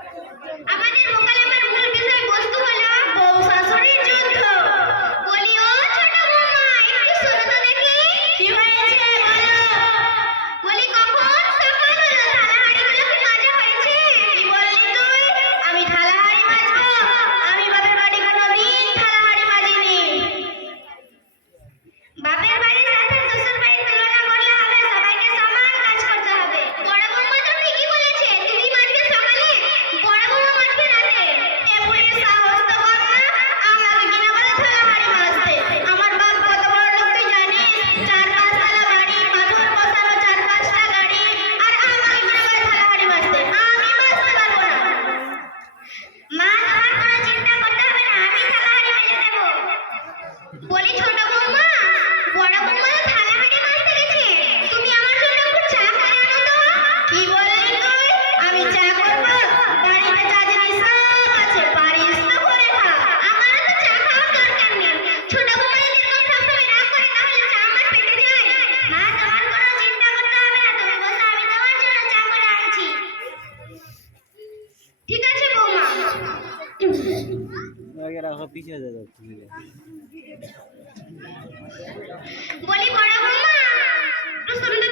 ¡Apaten! वगैरह हो पीछे जा जाती है बोली बड़ा मम्मा तू सुन